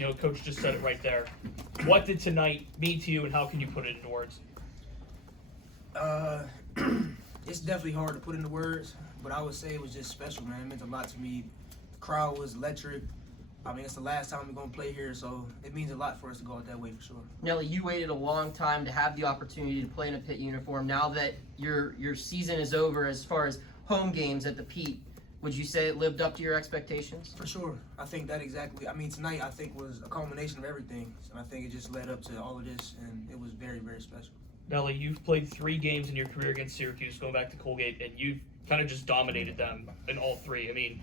You know, Coach just said it right there. What did tonight mean to you, and how can you put it into words? It's definitely hard to put into words, but I would say it was just special, man. It meant a lot to me. The crowd was electric. I mean, it's the last time we're going to play here, so it means a lot for us to go out that way for sure. Nelly, you waited a long time to have the opportunity to play in a Pitt uniform. Now that your season is over as far as home games at the Pete, would you say it lived up to your expectations? For sure. I think that exactly. I mean, tonight I think was a culmination of everything, and I think it just led up to all of this, and it was very, very special. Nelly, you've played 3 games in your career against Syracuse, going back to Colgate, and you've kind of just dominated them in all 3. I mean,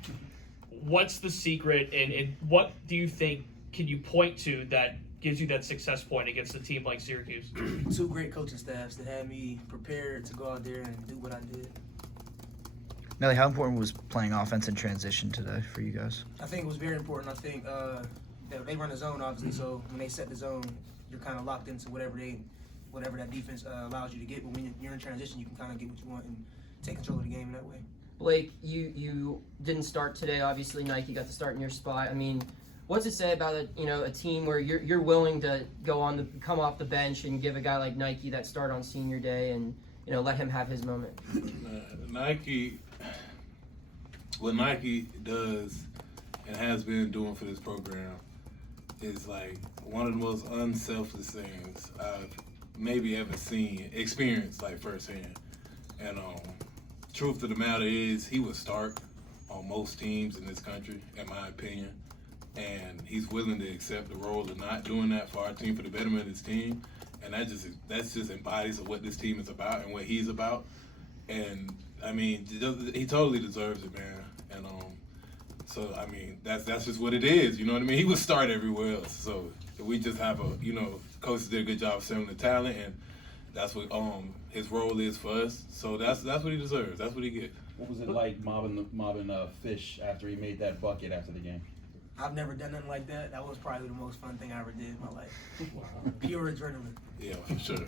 what's the secret, and what do you think can you point to that gives you that success point against a team like Syracuse? 2 great coaching staffs that had me prepared to go out there and do what I did. Nelly, how important was playing offense in transition today for you guys? I think it was very important. I think they run the zone, obviously, so when they set the zone, you're kind of locked into whatever that defense allows you to get. But when you're in transition, you can kind of get what you want and take control of the game in that way. Blake, you didn't start today. Obviously, Nike got to start in your spot. I mean, what's it say about a team where you're willing to come off the bench and give a guy like Nike that start on senior day and let him have his moment? What Nike does and has been doing for this program is like one of the most unselfish things I've maybe ever experienced like firsthand. And truth of the matter is, he would start on most teams in this country, in my opinion, and he's willing to accept the role of not doing that for our team, for the betterment of his team, and that just embodies of what this team is about and what he's about. And I mean, he totally deserves it, man. And so I mean, that's just what it is. You know what I mean? He would start everywhere else. So we just have coaches did a good job selling the talent, and that's what his role is for us. So that's what he deserves. That's what he gets. What was it like mobbing Fish after he made that bucket after the game? I've never done nothing like that. That was probably the most fun thing I ever did in my life. Pure adrenaline. Yeah, for sure.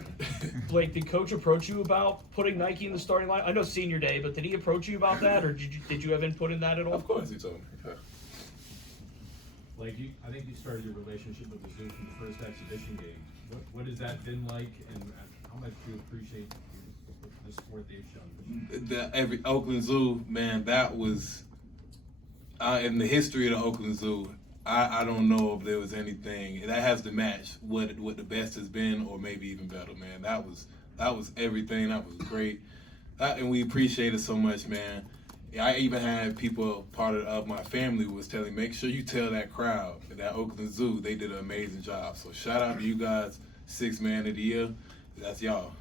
Blake, did Coach approach you about putting Nike in the starting line? I know senior day, but did he approach you about that, or did you have input in that at all? Of course he told me. Yeah. Blake, I think you started your relationship with the Zoo from the first exhibition game. What has that been like, and how much do you appreciate the support they've shown? Every Oakland Zoo, man, that was in the history of the Oakland Zoo. I don't know if there was anything that has to match what the best has been, or maybe even better, man. That was everything. That was great, and we appreciate it so much, man. I even had people, part of my family, was telling me, make sure you tell that crowd at that Oakland Zoo they did an amazing job. So shout out to you guys, 6th Man of the Year. That's y'all.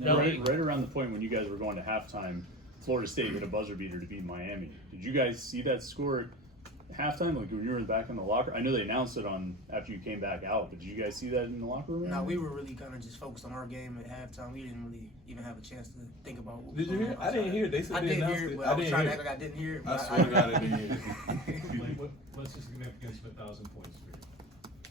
Right around the point when you guys were going to halftime, Florida State hit a buzzer beater to beat Miami. Did you guys see that score at halftime, like when you were back in the locker? I know they announced it after you came back out, but did you guys see that in the locker room? No, we were really kind of just focused on our game at halftime. We didn't really even have a chance to think about what Did you hear? I didn't hear it. They said they announced it. I was trying to act like I didn't hear it. I swear to God, I didn't hear it. Like, what's the significance of 1,000 points for you?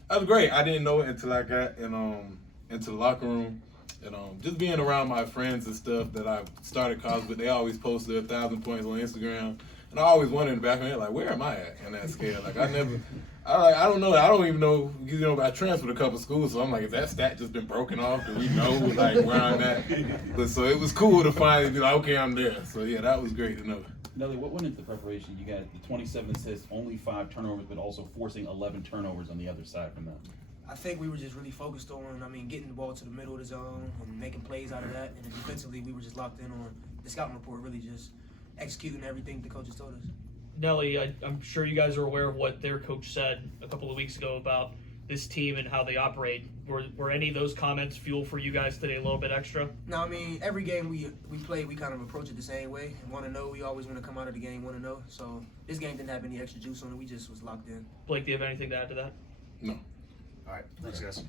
That was great. I didn't know it until I got into the locker room. And just being around my friends and stuff that I started college with, they always posted 1,000 points on Instagram. And I always wonder in the back of my head, like, where am I at in that scale? Like, I don't know. I don't even know, I transferred a couple schools, so I'm like, is that stat just been broken off? Do we know, like, where I'm at? But so it was cool to finally be like, okay, I'm there. So, yeah, that was great to know. Nelly, what went into the preparation? You got the 27 assists, only 5 turnovers, but also forcing 11 turnovers on the other side from that. I think we were just really focused on, getting the ball to the middle of the zone and making plays out of that. And then defensively, we were just locked in on the scouting report, really just executing everything the coaches told us. Nelly, I'm sure you guys are aware of what their coach said a couple of weeks ago about this team and how they operate. Were any of those comments fuel for you guys today a little bit extra? No, every game we play, we kind of approach it the same way. Want to know, we always want to come out of the game, want to know. So this game didn't have any extra juice on it. We just was locked in. Blake, do you have anything to add to that? No. All right, thanks, guys.